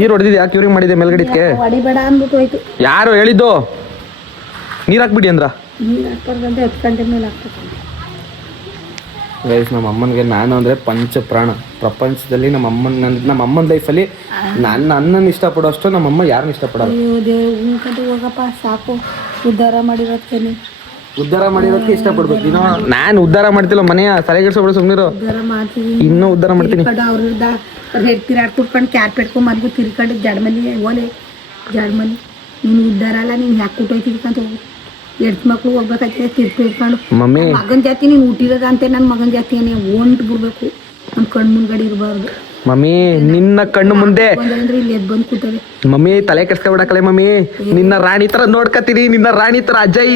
ನೀರು ಹೊಡೆದಿದ್ದು ಯಾಕೆ ಇವ್ರಿಗೆ ಮಾಡಿದೆ ಮೇಲ್ಗಡಿದ್ಕೆ? ಹೊಡಿಬೇಡ ಅಂದ್ಬಿಟ್ಟು ಹೋಯ್ತು. ಯಾರು ಹೇಳಿದ್ದು ನೀರು ಹಾಕ್ಬಿಡಿ ಅಂದ್ರ? ನೀರು ಹಾಕ್ಬಾರ್ದಂತೆ 10 ಗಂಟೆ ಮೇಲೆ ಹಾಕ್ಬೇಕು. ಗೈಸ್ ನಮ್ಮ ಅಮ್ಮನಿಗೆ ನಾನು ಅಂದರೆ ಪಂಚ ಪ್ರಾಣ. ಪ್ರಪಂಚದಲ್ಲಿ ನಮ್ಮ ಅಮ್ಮನ ಲೈಫಲ್ಲಿ ನನ್ನನ್ನು ಇಷ್ಟಪಡೋಷ್ಟು ನಮ್ಮಮ್ಮ ಯಾರನ್ನ ಇಷ್ಟಪಡೋದು. ಅಯ್ಯೋ ದೇವ್ರು ಹೋಗಪ್ಪ ಸಾಕು. ಉದ್ಧಾರ ಮಾಡಿರೋದ್ಕೇನೆ. ಉದ್ಧಾರ ಮಾಡಿರೋದಕ್ಕೆ ಇಷ್ಟಪಡ್ಬೇಕು. ಇನ್ನೂ ನಾನು ಉದ್ಧಾರ ಮಾಡ್ತಿಲ್ಲ ಮನೆಯ ತಲೆಗೆಡ್ಸೋಬಿಡು ಸುಮ್ಮನಿರು. ಉದ್ಧಾರ ಮಾಡ್ತೀನಿ. ಇನ್ನೂ ಉದ್ಧಾರ ಮಾಡ್ತೀನಿ. ಅವ್ರದ್ದು ತಿರಾಡ್ ಕುಟ್ಕೊಂಡು ಕ್ಯಾರ್ ಪೆಟ್ಕೊಂಡು ಮನ್ಗು ತಿರ್ಕೊಂಡು ಜಡ್ಮಲ್ಲಿ ಓಲೆ ಜಡ್ಮಲ್ಲಿ ನೀನು ಉದ್ಧಾರ ಅಲ್ಲ. ನೀನು ಯಾಕೆ ಕುಟ್ಟೋಯ್ ತಿರ್ಕೊಂತ ಹೋಗು. ಎಡ್ತು ಮಕ್ಳು ಹೋಗ್ಬೇಕಾಗ್ತದೆ ತಿರ್ಪಿ ಇಟ್ಕೊಂಡು. ಮಮ್ಮಿ ಮಗನ ಜಾತಿ ನೀನು ಹುಟ್ಟಿರೋದಂತೆ ನನ್ನ ಮಗನ ಜಾತಿಯೇ ಒಂಟು ಬಿಡ್ಬೇಕು. ನನ್ನ ಕಣ್ಣು ಮುಂದ್ಗಡೆ ಇರಬಾರ್ದು. ಮಮ್ಮಿ ನಿನ್ನ ಕಣ್ಣು ಮುಂದೆ ಬಂದ್ರೆ ಇಲ್ಲಿ ಎದ್ದು ಬಂದು ಕೂತವೆ. ಮಮ್ಮಿ ತಲೆ ಕೆಡ್ಸ್ಕೊಬಿಡಕಲೆ ಮಮ್ಮಿ. ನಿನ್ನ ರಾಣಿ ತರ ನೋಡ್ಕತೀನಿ. ನಿನ್ನ ರಾಣಿ ತರ ಅಜ್ಜಯ್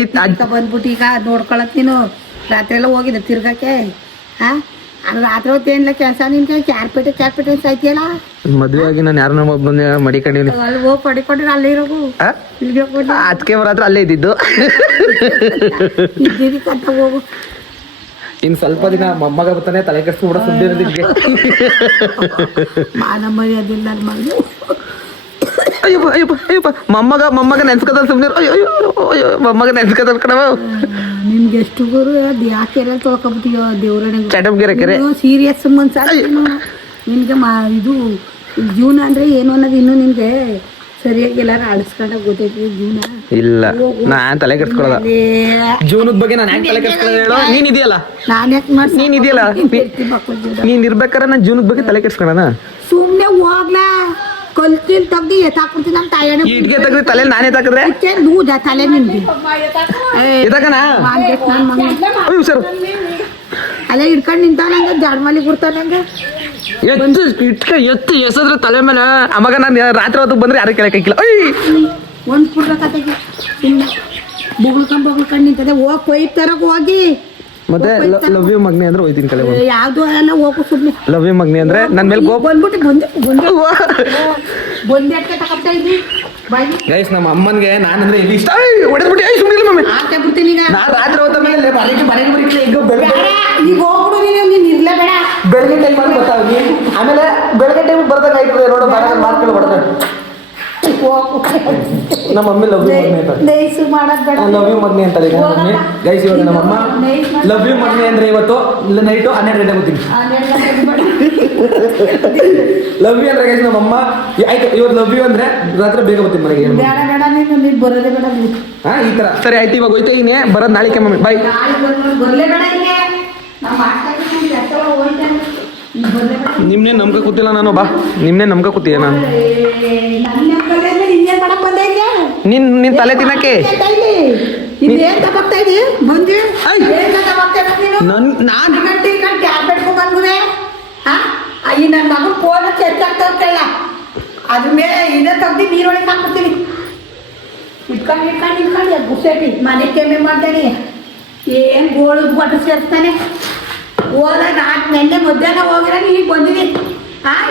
ಬಂದ್ಬಿಟ್ಟು ಈಗ ನೋಡ್ಕೊಳಕ್ ನೀನು ರಾತ್ರಿ ಎಲ್ಲ ಹೋಗಿದ್ದೆ ತಿರ್ಗಕ್ಕೆ. ರಾತ್ರಿ ಹೊತ್ತು ಏನಿಲ್ಲ ಕೆಲಸ ನಿನ್ಗೆ ಕ್ಯಾರ್ಪೇಟೆ ಸಾಯ್ತಿಯಲ್ಲ. ಮದುವೆ ಆಗಿ ನಾನು ಯಾರನ್ನ ಬಂದು ಮಡಿಕೊಂಡಿನಿ. ಅಲ್ಲಿ ಹೋಗಿ ಪಡಿಕೊಂಡ್ರೆ ಅಲ್ಲೇ ಇರೋಗು. ಅದಕ್ಕೆ ಬರಾತ್ರ ಅಲ್ಲೇ ಇದ್ದಿದ್ದು. ಇದ್ದೀರಿ ಕತ್ತ ಹೋಗು. ಇನ್ನು ಸ್ವಲ್ಪ ದಿನ ಮೊಮ್ಮಗ ಬರ್ತಾನೆ ತಲೆ ಕೆಡ್ಸ್ಕೊಬಿಡ ಸುದ್ದಿ ಇರೋದಕ್ಕೆ. ಮಾನ ಮರ್ಯಾದಿಲ್ಲ ನನ್ನ ಮಗು. ಅಯ್ಯಪ್ಪ ಅಯ್ಯಪ್ಪ ಅಯ್ಯಪ್ಪ ಮೊಮ್ಮಗ ನೆನ್ಸ್ಕೊತ ಸುಮ್ಮನೆ. ಅಯ್ಯೋ ಮೊಮ್ಮಗ ನೆನ್ಸ್ಕೊತ ಕಣವ. ನಿಮ್ಗೆ ಎಷ್ಟು ಗುರು ಅದು ಯಾಕೆ ಎಲ್ಲ ತೊಳ್ಕೊಬಿಟ್ಟಿಯೋ ದೇವ್ರೇ. ಚಟಮ್ಗೆರೆ ಕೆರೆ ಸೀರಿಯಸ್ ಮನ್ಸ ನಿನ್ಗೆ ಇದು ಜೀವನ ಅಂದ್ರೆ ಏನು ಅನ್ನೋದು ಇನ್ನೂ ನಿನ್ಗೆ ಸರಿಯಾಗಿ ಎಲ್ಲಾರು ಆಡಿಸ್ಕೊಂಡಾಗ ಗೊತ್ತೈತಿ ಜೀವನ. ಇಲ್ಲ ನಾನ್ ತಲೆ ಕೆಡ್ಸ್ಕೊಳ್ಳೋದ ಜೀವನದ ಬಗ್ಗೆ. ನಾನು ಯಾಕೆ ತಲೆ ಕೆಡ್ಸ್ಕೊಳ್ಳೋದು ಹೇಳೋ? ನೀನ್ ಇದೆಯಲ್ಲ, ನಾನು ಯಾಕೆ ಮಾಡಿ ನೀನ್ ಇದೆಯಲ್ಲ, ನೀನ್ ಇರ್ಬೇಕಾರೆ ನಾನು ಜೀವನದ ಬಗ್ಗೆ ತಲೆ ಕೆಡ್ಸ್ಕೊಳ್ಳೋಣ. ಸುಮ್ಮನೆ ಹೋಗ್ಲಾ ಕಲ್ತಿಲ್ ತಗ್ದಿ ಎತ್ತಾಕ್ಬಿಡ್ತೀನಿ ನಮ್ಮ ತಾಯಣ್ಣ. ಇಟ್ಗೆ ತೆಗ್ದು ತಲೆ ನಾನೇ ತಾಕಿದ್ರೆ ದೂದ ತಲೆ ನಿನ್ಗೆ ಎದಕನ ಅಯ್ಯೋ ಸರ್ ಅಲ್ಲೇ ಹಿಡ್ಕೊಂಡು ನಿಂತಾನಂಗ ಜಾಡ್ಮಲಿ ಬಿಡ್ತಾನಂಗ. ಎತ್ತು ಎಸದ್ರೆ ತಲೆ ಮೇಲೆ. ಅವಾಗ ನಾನು ರಾತ್ರಿ ಹೊತ್ತು ಬಂದ್ರೆ ಯಾರು ಕೇಳಕ್ಕಿಲ್ಲ. ಒಂದು ಬಿಡ್ಬೇಕಾಗಿ ಬೊಗಳ್ಕೊಂಡು ನಿಂತದೆ. ಹೋಗಿ ಪೈಪ್ ತರಕ್ ಹೋಗಿ ಮತ್ತೆ ಲವ್ ಯು ಮಗ್ನಿ ಅಂದ್ರೆ ಹೋಯ್ತೀನಿ ಕಲೆ. ಯಾವ್ದು ಎಲ್ಲ ಹೋಗು ಸುಮ್ಮನೆ. ಲವ್ ಯು ಮಗ್ನಿ ಅಂದ್ರೆ ನನ್ನ ಮೇಲೆ ಗೋಪ್ ಬಂದ್ಬಿಟ್ಟು ಬಂದೆ ತಗೊಳ್ತಾ ಇದ್ವಿ. ಗೈಸ್ ನಮ್ಮ ಅಮ್ಮನ್ಗೆ ನಾನಂದ್ರೆ ಇಲ್ಲಿ ಇಷ್ಟ. ಹೊಡೆದ್ಬಿಟ್ಟು ಸುಮ್ಮನೆ ಮಮ್ಮಿ ಆಚೆ ಬಿಡ್ತೀನಿ. ನಾನು ರಾತ್ರಿ ಹೊತ್ತ ಮೇಲೆ ಈಗ ಹೋಗ್ಬಿಡು ನೀನು ಇರ್ಲೇಬೇಡ. ಬೆಳಗ್ಗೆ ಟೈಮ್ ಮಾಡಿ ಗೊತ್ತಾಗಿ ಆಮೇಲೆ ಬೆಳಗ್ಗೆ ಟೈಮ್ ಬರ್ದಾಗ ಆಯ್ತದೆ ನೋಡೋ ಮಾರ್ಕೆಟ್ ಹೊಡೆದ. ನಮ್ಮ ಮಮ್ಮಿ ಲವ್ ಯು ಮಗ್ನಿ ಅಂತ ಲವ್ ಯು ಮಗ್ನಿ ಅಂತಾರೆ ಈಗ ಮಮ್ಮಿ. ಗೈಸ್ ಇವಾಗ ನಮ್ಮಮ್ಮ ಲವ್ ಯು ಮಗ್ನಿ ಅಂದ್ರೆ ಇವತ್ತು ನೈಟು 12 ಗಂಟೆ ಗೊತ್ತೀನಿ. ಲವ್ ಯು ಅಂದ್ರೆ ಗೈಸ್ ನಮ್ಮಮ್ಮ ಆಯ್ತು ಇವತ್ತು ಲವ್ ಯು ಅಂದ್ರೆ ರಾತ್ರಿ ಬೇಗ ಬರ್ತೀನಿ ಮನೆಗೆ. ನೀನು ಬರೋದೇ ಬೇಡ. ಹಾ ಈ ತರ ಸರಿ ಆಯ್ತು. ಇವಾಗ ಹೋಯ್ತಾ ಇನ್ನೇ ಬರೋದು ನಾಳಿಕೆ ಮಮ್ಮಿ. ಬಾಯ್. ನಿಮ್ನೆ ನಮ್ಕ ಕೂತಿಲ್ಲ ನಾನು. ಬಾ ನಿಮ್ನೆ ನಮ್ಕ ಕೂತೀಯ ನಾನು. ನಿನ್ ತಲೆ ತಿನ್ನಕ್ಕೆ ನನ್ನ ಮಗನ ಫೋನ್ ಚೆಚ್ಚಾಗ್ತಲ್ಲ ಅದ್ರ ಮೇಲೆ ಇನ್ನ ತೆಗ್ದು ನೀರೊಳಗೆ ಹಾಕ್ಬಿಡ್ತೀನಿ. ಇಟ್ಕೊಂಡು ಗುಸೇಟಿ ಮನೆ ಕೆಮ್ಮೆ ಮಾಡ್ತಾನೆ. ಏನು ಗೋಳದ್ ಬಟ್ಟು ಸೇರ್ತಾನೆ. ಹೋದಾಗ ನೆನ್ನೆ ಮಧ್ಯಾಹ್ನ ಹೋಗಿರ ಈಗ ಬಂದಿದ್ದೀನಿ.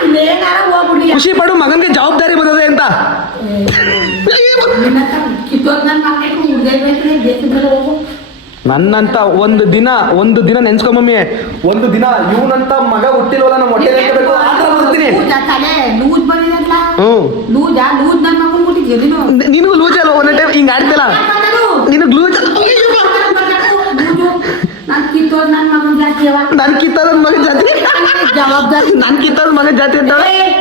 ಇಲ್ಲೇನಾರ ಹೋಗ್ಬಿಡ್ಲಿ. ಖುಷಿ ಪಡು ಮಗನಿಗೆ ಜವಾಬ್ದಾರಿ ಬಂದದೆ ಅಂತ. ಕಿತ್ತೋದ್ ನನ್ನ ಮಕ್ಕಳು ಹುಡ್ಗೈಬೇಕು ದೇಶದಲ್ಲಿ ಹೋಗು. ನನ್ನಂತ ಒಂದು ದಿನ ನೆನ್ಸ್ಕೊಂಬಮ್ಮಿ. ಒಂದು ದಿನ ಇವನಂತ ಮಗ ಹುಟ್ಟಿಲ್ವಲ್ಲ ನಮ್ಮ ಹೊಟ್ಟೆ ಬರ್ತೀನಿ. ತಲೆ ಲೂಜ್ ಬಂದಿದಲ್ಲ. ಲೂಜ್ ನನ್ನ ಮಗನ್ ಹುಟ್ಟಿದ್ಯ ನೀನು. ನಿನಗೂ ಲೂಜ್ ಅಲ್ವ ಒಂದ್ ಟೈಮ್ ಹಿಂಗ್ ಆಡ್ತಿಲ್ಲ ನಿನಗ್ ಲೂಜ್. ನನ್ ಕಿತ್ತೋದ್ ನನ್ನ ಮಗನ್ ಜಾತಿ. ನನ್ ಕಿತ್ತೋದ್ ಮಗನ್ ಜಾತಿ ಜವಾಬ್ದಾರಿ. ನನ್ ಕಿತ್ತೋದ್ ಮಗನ್ ಜಾತಿ ಅಂತ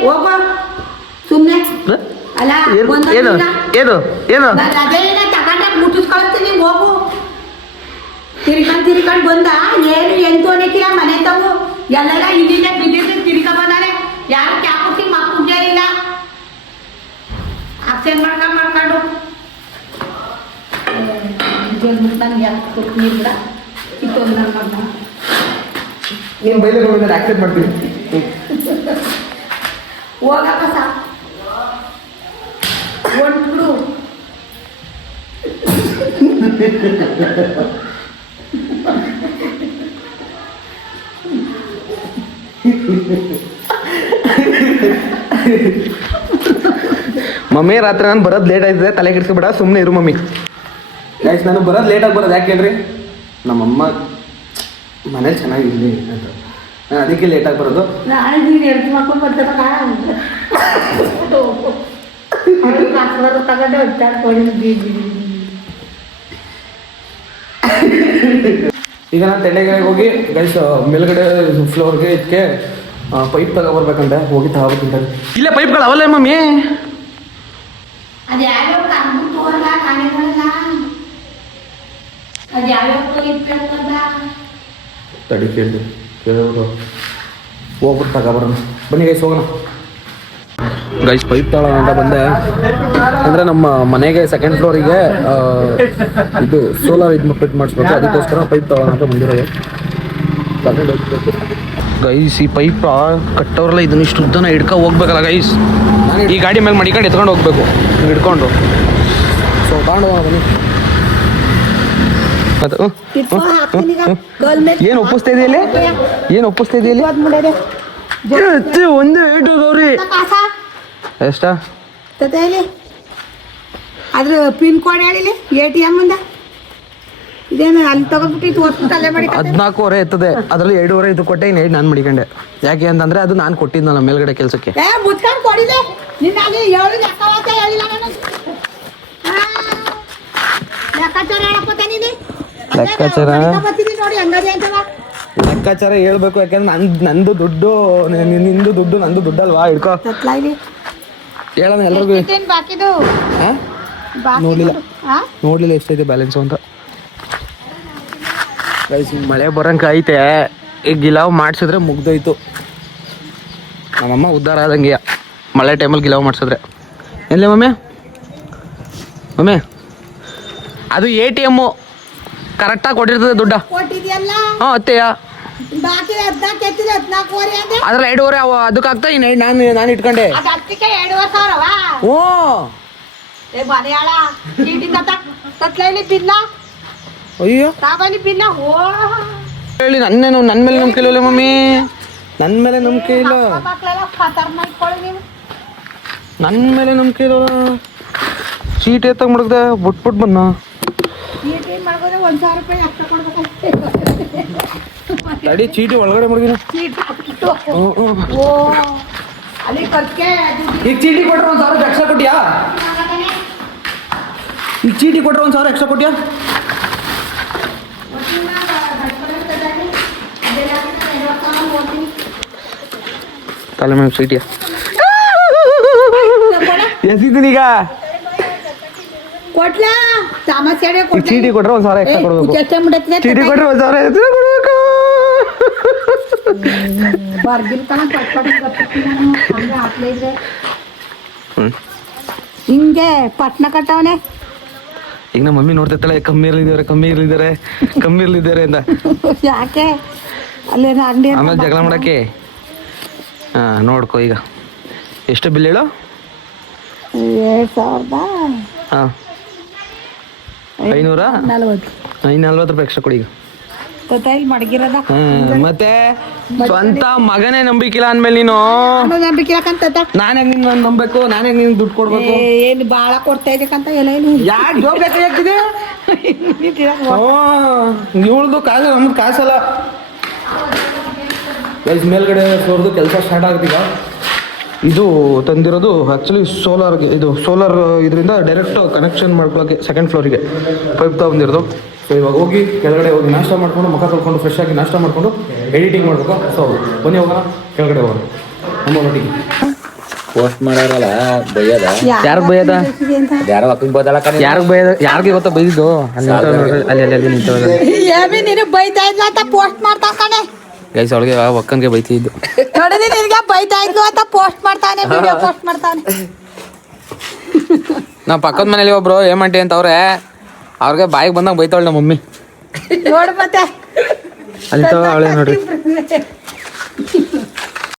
ಹೋಗ ಸುಮ್ನೆ. ಅಲ್ಲ ಏನು ಏನು ಏನು ಅದೇನ ತಗೊಂಡ ಮುಟ್ಟಿಸ್ಕೊಳ್ತೀನಿ. ಹೋಗು ತಿರ್ಕೊಂಡು ಬಂದ. ಏನು ಎಂತೂ ಅನ್ನಕ್ಕಿಲ್ಲ ಮನೆ ತಾವು ಎಲ್ಲೆಲ್ಲ ಇಲ್ಲಿಂದ ಬಿದ್ದಿದ್ದು ತಿರ್ಕ ಬಂದಾನೆ. ಯಾರು ಕ್ಯಾಪುಟ್ಟಿ ಮಕ್ಕಳೇ ಇಲ್ಲ. ಆಕ್ಸಿಡೆಂಟ್ ಮಾಡ್ಕೊಂಡು ನನಗೆ ಯಾಕೆ ಕೊಟ್ಟು ನೀರು ಬಿಡ ಕಿತ್ತೊಂದು ನನ್ನ ಮಗ. ನೀನು ಬೈಲೆ ಆಕ್ಸೆಪ್ಟ್ ಮಾಡ್ತೀನಿ. ಹೋಗಪ್ಪ ಸಾಕು ಹೊಂಟ್ಬಿಡು. ಮಮ್ಮಿ ರಾತ್ರಿ ನಾನು ಬರೋದು ಲೇಟ್ ಆಯ್ತದೆ ತಲೆ ಕೆಡಿಸ್ಕೊಬೇಡ ಸುಮ್ಮನೆ ಇರು ಮಮ್ಮಿ. ಗೈಸ್ ನಾನು ಬರೋದು ಲೇಟಾಗಿ ಬರೋದು ಯಾಕೆ ಹೇಳ್ರಿ ನಮ್ಮಮ್ಮ ಮನೇಲಿ ಚೆನ್ನಾಗಿರ್ಲಿ ಅಂತ ನಾನು ಅದಕ್ಕೆ ಲೇಟಾಗಿ ಬರೋದು. ನಾಳೆ ನೀನು 2 ಮಕ್ಕಳು ಬರ್ತಾರ. ತಗೊಂಡು ಈಗ ನಾನು ತೆಂಡೆಗೆರೆಗೆ ಹೋಗಿ ಗೈಸ್ ಮೇಲ್ಗಡೆ ಫ್ಲೋರ್ಗೆ ಇದಕ್ಕೆ ಪೈಪ್ ತಗೊಬರ್ಬೇಕಂತೆ ಹೋಗಿ ತಗೋಬೇಕಂತ. ಇಲ್ಲೇ ಪೈಪ್ಗಳು ಅವಲ್ಲ ಮಮ್ಮಿ. ಅದು ಯಾವ್ಯಾವ ಕಂಪ್ಯೂಟರ್ ಹೋಗಲ್ಲ ಕಾಣಿಸಲ್ಲ. ಅದು ಯಾವ್ಯಾವ ಇಟ್ಬಿಡ್ತದ. ತಡಿ ಕೇಳಿದ್ರು ಹೋಗ್ಬಿಟ್ಟು ತಗೊಬರೋಣ. ಬನ್ನಿ ಗೈಸ್ ಹೋಗೋಣ. ಗೈಸ್ ಪೈಪ್ ತಗೊಳ್ಳೋಣ ಅಂತ ಬಂದೆ. ಅಂದರೆ ನಮ್ಮ ಮನೆಗೆ ಸೆಕೆಂಡ್ ಫ್ಲೋರಿಗೆ ಇದು ಸೋಲಾರ್ ಇದು ಫಿಟ್ ಮಾಡಿಸ್ಬೇಕು. ಅದಕ್ಕೋಸ್ಕರ ಪೈಪ್ ತಗೊಳ್ಳೋಣ ಅಂತ ಬಂದಿರೋದು. ಗೈಸ್ ಈ ಪೈಪ್ ಕಟ್ಟೋರಲ್ಲ ಇದನ್ನ ಇಷ್ಟು ಉದ್ದನ ಹಿಡ್ಕೊ ಹೋಗ್ಬೇಕಲ್ಲ ಗೈಸ್. ಈ ಗಾಡಿ ಮೇಲೆ ಮಡಿಕೊಂಡು ಎತ್ಕೊಂಡು ಹೋಗ್ಬೇಕು ಹಿಡ್ಕೊಂಡು. ಸೊ ತಗೊಂಡು ಹೋಗೋಣ ಬನ್ನಿ. ಏನು ಒಪ್ಪಿಸ್ತಾ ಇದೆಯಲ್ಲಿ ಏನು ಒಪ್ಪಿಸ್ತಾ ಇದೆಯಲ್ಲಿ ಒಂದು ಏಟು ಗೌರಿ ಎಷ್ಟ ಅದ್ರ ಪಿನ್ ಕೋಡ್ ಹೇಳಿಲಿ ATM ಅಂದ. ಇದೇನು ಅಲ್ಲಿ ತಗೊಂಡ್ಬಿಟ್ಟು ಇದು ಹೊಸ್ಬಿಟ್ಟು ಮಾಡಿ 14 ಎತ್ತದೆ. ಅದರಲ್ಲಿ 2.5 ಇದು ಕೊಟ್ಟೆ, ಇನ್ನು 8 ನಾನು ಮಡಿಕೊಂಡೆ. ಯಾಕೆ ಅಂತಂದ್ರೆ ಅದು ನಾನು ಕೊಟ್ಟಿದ್ನಲ್ಲ ಮೇಲ್ಗಡೆ ಕೆಲಸಕ್ಕೆ. ಮುಚ್ಕೊಂಡು ಕೊಡಿದೆ ನಿನ್ನ ಅಲ್ಲಿ ಹೇಳಿ ಲೆಕ್ಕ ಹೇಳಿಲ್ಲ ನಾನು. ಲೆಕ್ಕಾಚಾರ ಹೇಳಕ್ಕೋತೆ ನೀನು. ಲೆಕ್ಕಾಚಾರ ನೋಡಿ ಹಂಗದೆ ಅಂತವ ಲೆಕ್ಕಾಚಾರ ಹೇಳ್ಬೇಕು. ಯಾಕಂದ್ರೆ ನಂದು ದುಡ್ಡು ನಿಂದು ದುಡ್ಡು ನಂದು ದುಡ್ಡಲ್ವಾ. ಹಿಡ್ಕೊ ಹೇಳೋಣ ಎಲ್ರಿಗೂ. ಬಾಕಿದು ನೋಡ್ಲಿಲ್ಲ ಎಷ್ಟೈತೆ ಬ್ಯಾಲೆನ್ಸು ಅಂತ. ಮಳೆ ಬರಂಗೆ ಐತೆ. ಈಗ ಗಿಲಾವ್ ಮಾಡಿಸಿದ್ರೆ ಮುಗ್ದೋಯ್ತು. ನಮ್ಮಮ್ಮ ಉದ್ಧಾರ ಆದಂಗೆ ಮಳೆ ಟೈಮಲ್ಲಿ ಗಿಲಾವ್ ಮಾಡಿಸಿದ್ರೆ. ಎಲ್ಲಿ ಮಮ್ಮಿ ಅದು ATM ಕರೆಕ್ಟಾಗಿ ಕೊಟ್ಟಿರ್ತದೆ ದುಡ್ಡ. ಕೊಟ್ಟಿದ್ಯಲ್ಲ ಹಾಂ ಅತ್ತೆಯ ಬಾಕಿ 14 ಎತ್ತಿದೆ 14 ಅದೇ ಅದ್ರಲ್ಲಿ 2.5 ಅದಕ್ಕೆ ಆಗ್ತಾ ನಾನು ಇಟ್ಕೊಂಡೆ. ಅದು ಹತ್ತಿಗೆ 2,500 ಹ್ಞೂ ಏ ಮನೆಯಾಳ ಚೀಟಿ ತತ್ಲೈಲಿ ಬಿಲ್ಲ ಅಯ್ಯೋ ಕಾಬಲಿ ಬಿಲ್ಲ. ಓ ಹೇಳಿ ನನ್ನ ಮೇಲೆ ನಂಬಿಕೆ ಇಲ್ಲ ಮಮ್ಮಿ. ನನ್ನ ಮೇಲೆ ನಂಬಿಕೆ ಇಲ್ಲ. ಮಕ್ಕಳೆಲ್ಲ ಖತರ್ನಾಕ್ ಇಟ್ಕೊಳ್ಳಿ ನೀವು. ನನ್ನ ಮೇಲೆ ನಂಬಿಕೆ ಇಲ್ಲ. ಚೀಟಿ ಎತ್ತಾಗ ಮಡಗ್ದೆ ಬಿಟ್ಬಿಟ್ಟು ಬನ್ನ. ಚೀಟಿ ಮಾಡ್ಬೋದ್ರೆ 1,000 ರೂಪಾಯಿ ಎಕ್ಸ್ಟ್ರಾ ಕೊಡ್ಬೇಕಂತೆ. ತಡಿ ಚೀಟಿ ಒಳಗಡೆ ಮಡಗಿನ. ಚೀಟಿ ಹಾಕ್ಬಿಟ್ಟು ಓ ಅಲ್ಲಿ ಖರ್ಚಿಗೆ ಈಗ ಚೀಟಿ ಕೊಟ್ರೆ 1,000 ಎಕ್ಸ್ಟ್ರಾ ಕೊಟ್ಟಿಯಾ? ಈಗ ಚೀಟಿ ಕೊಟ್ರೆ 1,000 ಎಕ್ಸ್ಟ್ರಾ ಕೊಟ್ಟಿಯಾ? ತಲೆ ಮೇಲೆ ಚೀಟಿಯ ಎಸಿದ್ದೀನಿ ಈಗ. ಕೊಟ್ಲಾ ಸಮಸ್ಯೆ ಈಗ ಚೀಟಿ ಕೊಟ್ರೆ 1,000 ಎಕ್ಸ್ಟ್ರಾ ಕೊಡ್ಬೇಕು. ಚೀಟಿ ಕೊಟ್ರೆ 1,000 ಎಕ್ಸ್ಟ್ರಾ ಕೊಡ್ಬೇಕು. ಹಿಂಗೆ ಪಟ್ನ ಕಟ್ಟವನೆ. ಈಗ ನಮ್ಮ ಮಮ್ಮಿ ನೋಡ್ತೈತಲ್ಲ ಕಮ್ಮಿ ಇರ್ಲಿದ್ದಾರೆ ಅಂತ. ಯಾಕೆ ಅಲ್ಲಿ ಅಂಗಡಿ ಆಮೇಲೆ ಜಗಳ ಮಾಡಕ್ಕೆ. ನೋಡ್ಕೊ ಈಗ ಎಷ್ಟು ಬಿಲ್ ಹೇಳು? 2,000 ಹಾಂ 540 ರೂಪಾಯಿ ಎಕ್ಸ್ಟ್ರಾ ಕೊಡಿ ಈಗ. ಮಡಗಿರದ ಮತ್ತೆ ಸ್ವಂತ ಮಗನೇ ನಂಬಿಕಿಲ್ಲ ಅಂದ್ಮೇಲೆ ನೀನು ನಂಬಿಕೆಂತ ನಾನೇ ನಿನ್ನ ನಂಬೇಕು, ನಾನೇ ನಿನ್ ದುಡ್ಡು ಕೊಡ್ಬೇಕು. ಏನು ಬಾಳ ಕೊಡ್ತಾ ಇದಕ್ಕಂತ ಎಲ್ಲ ಯಾಕೆ ಜೋಬೇಕಾಗ್ತಿದೆ? ಇವಳ್ದು ಕಾಸು ನಮ್ದು ಕಾಸಲ್ಲ. ಮೇಲ್ಗಡೆ ಫ್ಲೋರ್ದು ಕೆಲಸ ಸ್ಟಾರ್ಟ್ ಆಗುತ್ತೆ ಈಗ. ಇದು ತಂದಿರೋದು ಆ್ಯಕ್ಚುಲಿ ಸೋಲಾರ್ ಇದರಿಂದ ಡೈರೆಕ್ಟ್ ಕನೆಕ್ಷನ್ ಮಾಡ್ಕೊಳ್ಳೋಕ್ಕೆ ಸೆಕೆಂಡ್ ಫ್ಲೋರಿಗೆ ಪೈಪ್ ತಗೊಂಡಿರೋದು. ಸೊ ಇವಾಗ ಹೋಗಿ ಕೆಳಗಡೆ ಹೋಗಿ ನಾಷ್ಟ ಮಾಡ್ಕೊಂಡು ಮುಖ ತೊಳ್ಕೊಂಡು ಫ್ರೆಶ್ ಆಗಿ ನಾಷ್ಟ ಮಾಡಿಕೊಂಡು ಎಡಿಟಿಂಗ್ ಮಾಡಬೇಕು. ಸೊ ಬನ್ನಿ ಹೋಗೋಣ ಕೆಳಗಡೆ ಹೋಗೋಣ. ನಮ್ಮ ಒಟ್ಟಿಗೆ ಪೋಸ್ಟ್ ಮಾಡೋರಲ್ಲ ಬೈಯದ ಯಾರಿಗೆ ಬೈಯದ? ಯಾರೋ ಅಕ್ಕಂಗೆ ಬೋದಲ್ಲ ಯಾರಿಗೆ ಬೈಯದ? ಯಾರಿಗೆ ಗೊತ್ತಾ ಬೈದಿದ್ದು? ಅಲ್ಲಿ ನಿಂತ ನೀನು ಬೈತಾ ಇದ್ಲ ಅಂತ ಪೋಸ್ಟ್ ಮಾಡ್ತಾ ಕಣೆ. ಗೈಸ್ ಅವಳಿಗೆ ಒಕ್ಕನ್ಗೆ ಬೈತಿದ್ದು ನೋಡಿ ನಿನಗೆ ಬೈತಾ ಇದ್ಲು ಅಂತ ಪೋಸ್ಟ್ ಮಾಡ್ತಾನೆ, ವಿಡಿಯೋ ಪೋಸ್ಟ್ ಮಾಡ್ತಾನೆ. ನಾವು ಪಕ್ಕದ ಮನೇಲಿ ಒಬ್ರು ಏಮಂಟಿ ಅಂತ ಅವ್ರಿಗೆ ಬಾಯಿಗೆ ಬಂದಾಗ ಬೈತಾವಳೆ ನಮ್ಮ ಮಮ್ಮಿ. ನೋಡು ಮತ್ತೆ ಅಲ್ಲಿ ಅವಳೆ ನೋಡ್ರಿ